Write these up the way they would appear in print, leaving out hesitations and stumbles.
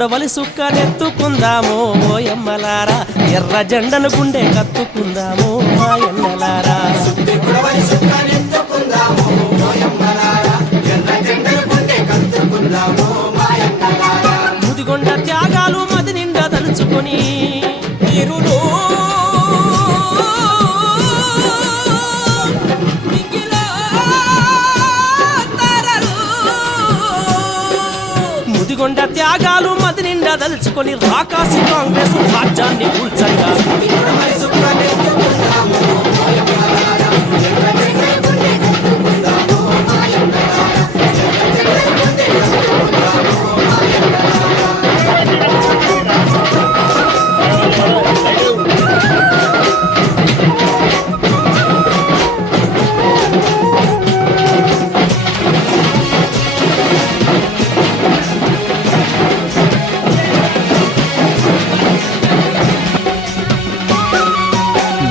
గుడవలి సుక్కనెత్తుకుందాము ఓయమ్మలారా ఎర్ర జెండను గుండె కత్తుకుందాము మాయన్నలారా ముదిగొండ త్యాగాలు మది నిండా తలుచుకొని వీరులు ముదిగొండ త్యాగాలు మది నిండా దలుచుకొని రాకాసి కాంగ్రెస్ రాజ్యాన్ని కూల్చంగా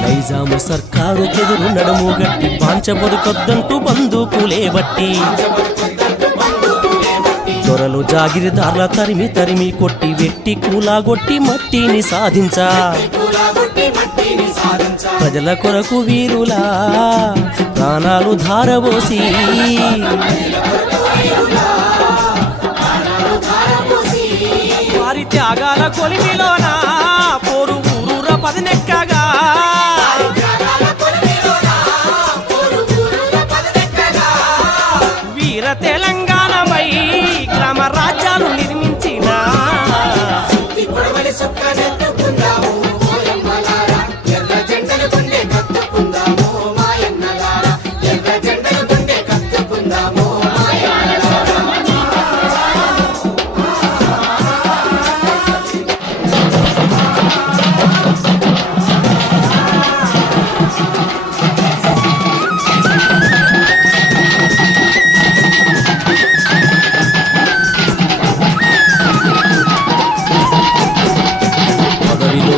నైజాము సర్కారు చెదురు నడుము గట్టి పాంచబొదుకొద్దంటూ బందూకులే బట్టి దొరలు జాగిరిదార్ల తరిమి తరిమి కొట్టి వెట్టి కూలాగొట్టి మట్టిని సాధించా ప్రజల కొరకు వీరులా ప్రాణాలు ధారబోసి వారి త్యాగాల కొలిమిలోన పోరు ఊరూర పదినెక్కగా వీర తెలంగాణపై గ్రామ రాజ్యాలు నిర్మించిన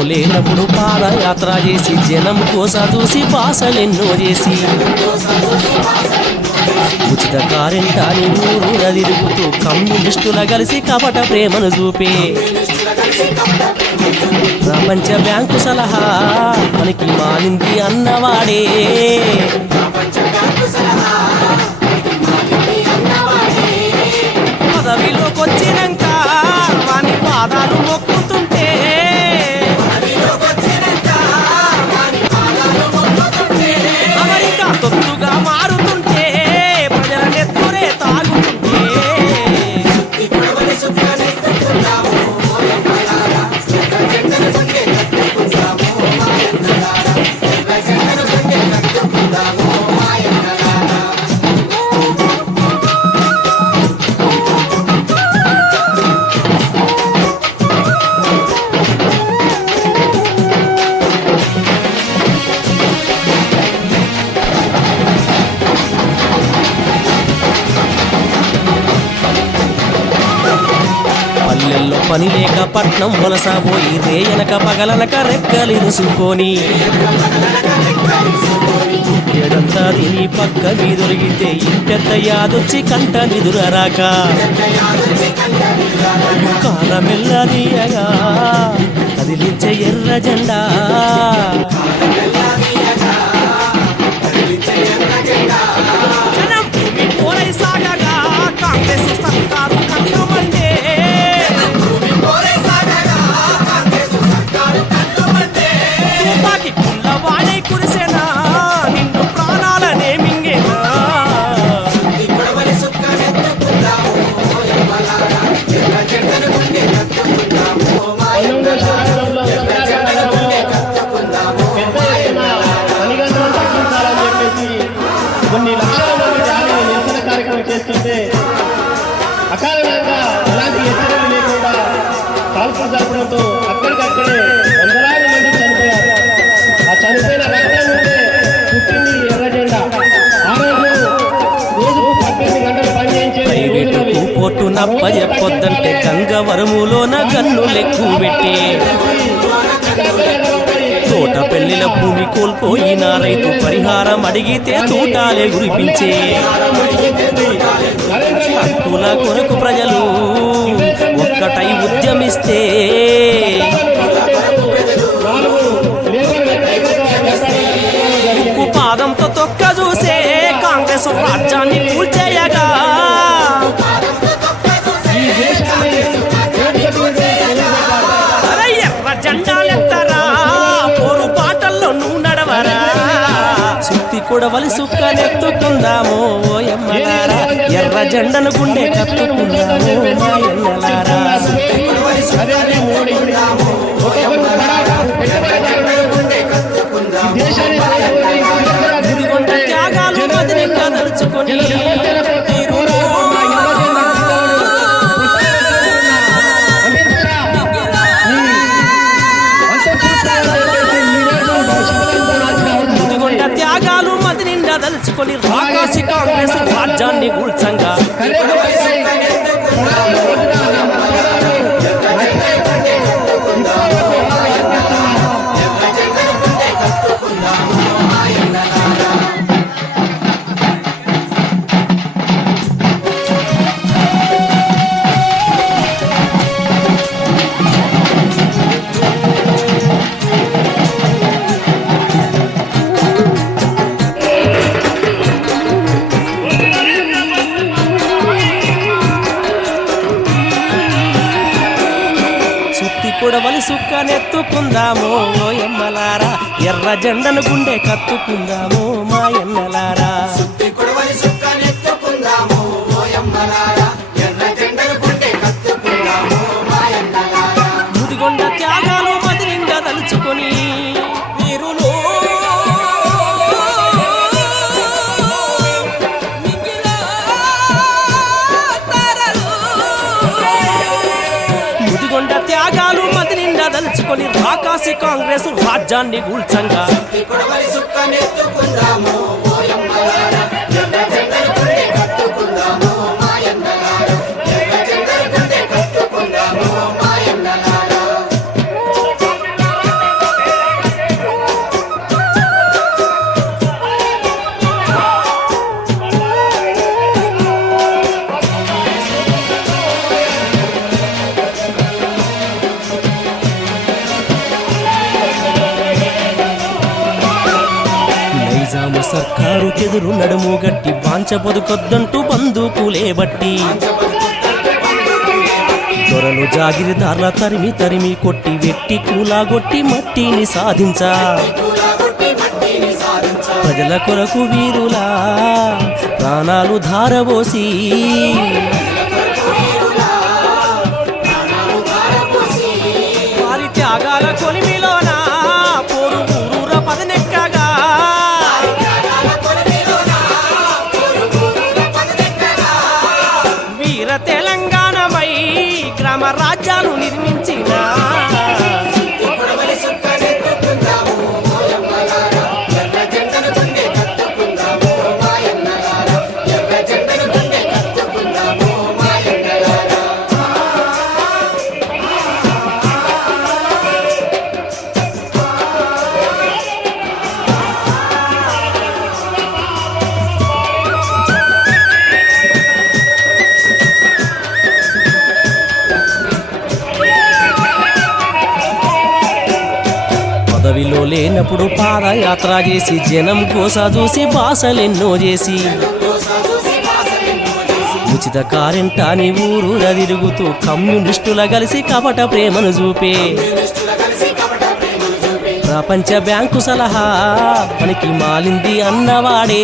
లేనప్పుడు పాదయాత్ర చేసి జనం కోసం చూసి భాషలెన్నో చేసి ఉచిత కారెంటాని ఊరూర తిరుగుతూ కమ్యూనిస్టుల కలిసి కపట ప్రేమను చూపే ప్రపంచ బ్యాంకు సలహా మనకి మాలింది అన్నవాడే పదవిలోకొచ్చినాక వాని పాదాలు మొక్కుతుంటే అమెరికా తొత్తుగా మారుతుంటే ప్రజల నెత్తురే తాగుతుంటే పల్లెల్లో పని లేక పట్నం వలసపోయి రేయనక పగలనక రెక్కలిరుసుకొని ఎడంతా తిని పక్క మీదొరిగితే ఇంటెత్త యాదొచ్చి కంట నిదురరాక కాలమెల్లదీయగా కదిలించే ఎర్ర జెండా సాగగా కాంగ్రెస్ సర్కారు కట్టుమండే తుపాకి పుల్ల వాడే కురిసేనా నిన్ను ప్రాణాలనే మింగేనా కొన్ని లక్షల మంది ర్యాలీని నిరసన కార్యక్రమం చేస్తుంటే అకారణంగా ఎలాంటి హెచ్చరికలు లేకుండా కాల్పులు జరపడంతో అక్కడికక్కడే వందలాది మంది చనిపోయారు. ఆ చనిపోయిన రక్తం ఉంటే పుట్టింది ఎర్ర జెండా. ఆ రోజుకు 18 గంటలు పనిచేయించేది. పోటు నప్ప చెప్పొద్దంటే గంగవరములోన గన్ను లెక్కు పెట్టి తోట పెళ్లిల భూమి కోల్పోయిన రైతు పరిహారం అడిగితే తూటాలే గురిపించే హక్కుల కొరకు ప్రజలు ఒక్కటై ఉద్యమిస్తే ఇస్తే ఉక్కు పాదంతో తొక్క చూసే కాంగ్రెస్ రాజ్యాన్ని కూల్చేయగా అరే ఎర్ర జెండాలెత్తరా పోరు బాటల్లో నువ్వు నడవరా సుత్తి కొడవలి సుక్కనెత్తుకుందాము ఓయమ్మలారా ఎర్ర జెండను గుండె కత్తుకుందాము మాయన్నలారా గుడిగొండ త్యాగాలు మదినిగా తలుచుకొని గుడిగొండ త్యాగాలు మది నిండా తలుచుకొని రాకాసి కాంగ్రెస్ రాజ్యాన్ని కూల్చంగా కొడవలి సుక్కనెత్తుకుందాము ఓయమ్మలారా ఎర్ర జెండను గుండె కత్తుకుందాము మాయన్నలారా ముదిగొండ త్యాగాలు మదినిండా తలుచుకొని వీరులు ముదిగొండ త్యాగాలు మది నిండా దలుచుకొని రాకాసి కాంగ్రెస్ రాజ్యాన్ని కూల్చంగా నిజాము సర్కారుకెదురు నడుము గట్టి బాంచ బతుకొద్దంటూ బందూకులే బట్టి దొరలు జాగిరిదార్ల తరిమి తరిమి కొట్టి వెట్టి కూలాగొట్టి మట్టిని సాధించా ప్రజల కొరకు వీరులా ప్రాణాలు ధారబోసి వారి త్యాగాల కొలిమిలోనా పోరు ఊరూర పదనెక్కగా వీర తెలంగాణమై గ్రామ రాజ్యాలు నిర్మించిన పదవిలో లేనప్పుడు పాదయాత్ర చేసి జనం కోస చూసి భాషలెన్నో చేసి ఉచిత కారెంటాని ఊరూర తిరుగుతూ కమ్యూనిస్టుల కలిసి కపట ప్రేమను చూపే ప్రపంచ బ్యాంకు సలహా పనికి మాలింది అన్నవాడే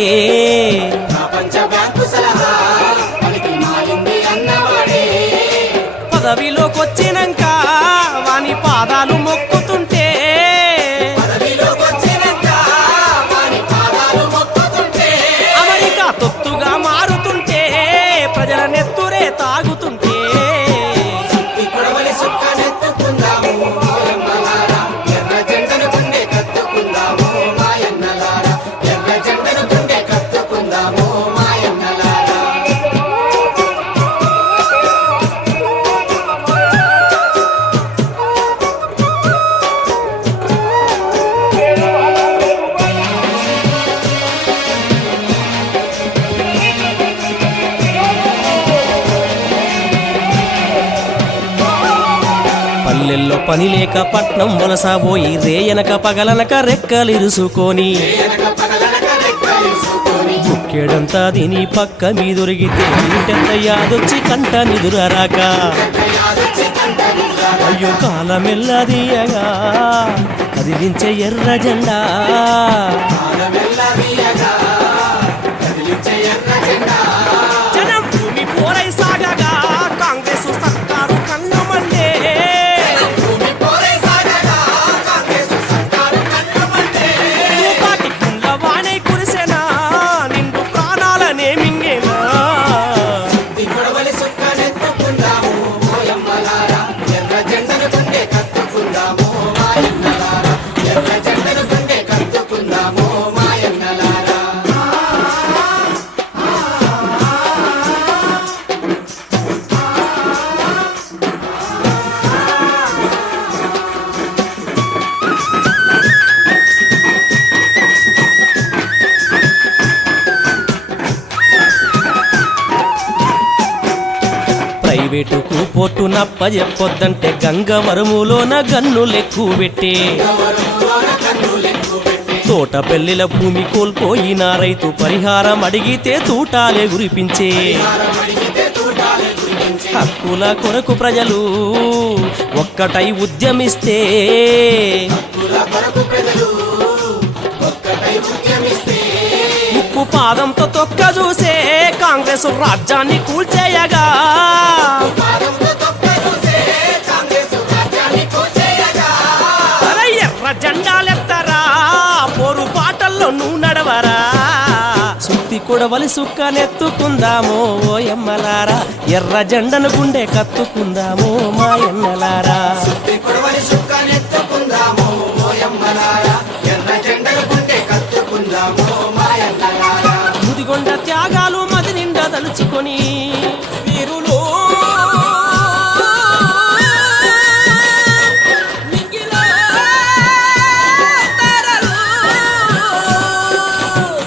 పదవిలోకొచ్చినాక వాని పాదాలు మొక్కుతుంటే అమెరికా తొత్తుగా మారుతుంటే ప్రజల నెత్తురే తాగుతుంటే పల్లెల్లో పని లేక పట్నం వలసబోయి రేయనక పగలనక రెక్కలిరుసుకొని బుక్కెడంతా తిని పక్క మీదొరిగితే ఇంటెంత యాదొచ్చి కంట నిదురాక అయ్యో కాలమెల్లదీయగా కదిలించే ఎర్ర జెండా జనం భూమి పోరై సాగగా కాంగ్రెస్ సర్కారు కన్నమండే తూపాకి కుండ వానై కురిసెనా నిండు ప్రాణాలనే మింగేనా ప్రైవేటుకు పోటు నప్పజెప్పొద్దంటే గంగవరములోన గన్నులెక్కు పెట్టే తోట పెళ్లిల భూమి కోల్పోయిన రైతు పరిహారం అడిగితే తూటాలే గురిపించే హక్కుల కొరకు ప్రజలు ఒక్కటై ఉద్యమిస్తే ఉప్పు పాదంతో తొక్క చూసే కాంగ్రెస్ రాజ్యాన్ని కూల్చేయగా ఎర్ర జెండాలెత్తరా పోరు పాటల్లో నువ్వు నడవరా సుత్తి కొడవలి సుక్కనెత్తుకుందామో ఓ ఎమ్మలారా ఎర్ర జెండను గుండె కత్తుకుందామో మా ఎన్నలారా ముదిగొండ త్యాగాలు మది నిండా తలుచుకొని వీరులు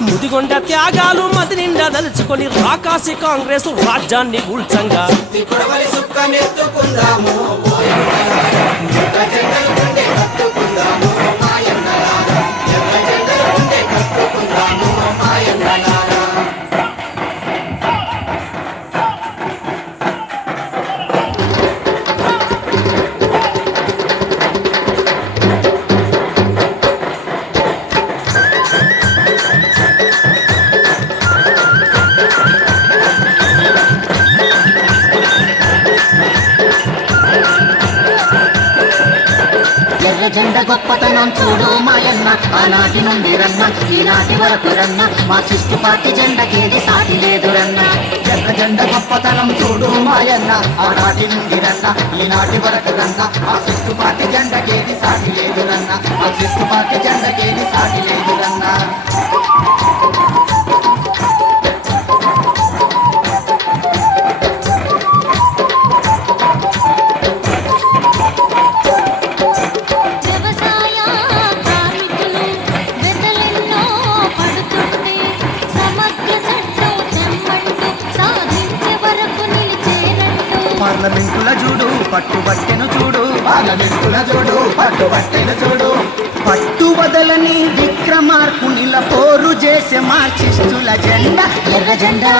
ముదిగొండ త్యాగాలు మది నిండా తలుచుకొని రాకాసి కాంగ్రెస్ రాజ్యాన్ని కూల్చంగా ఎర్ర జెండ గొప్పతనం చూడు మాయన్న ఆనాటి నుండి రన్న ఈనాటి వరకు రన్న మా చిస్టు పార్టీ జెండకేది సాటి లేదు రన్న ఎర్ర జెండ గొప్పతనం చూడు మాయన్న ఆనాటి నుండి రన్న ఈనాటి వరకు రన్న మా చిస్టు పార్టీ జెండకేది సాటి లేదు రన్న మా చిస్టు పార్టీ జెండకేది సాటి లేదు రన్న పార్లమెంటుల చూడు పట్టుబట్టెను చూడు పార్లమెంటుల చూడు పట్టుబట్టెను చూడు పట్టు వదలని విక్రమార్కునిల పోరు చేసే మార్చిస్టుల జెండా ఎర్ర జెండా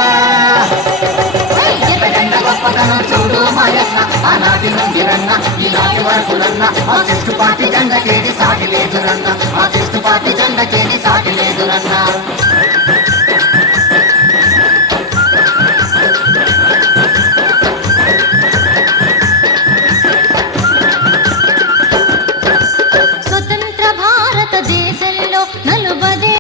ఎర్ర జెండా గొప్పతనం చూడు మాయన్న ఆనాటి నుండి రన్న ఈనాటి వరకు రన్న ఆ చెట్టు పార్టీ జెండకేది సాటి లేదు రన్న ఆ చెట్టు పార్టీ జెండకేది సాటి లేదు రన్న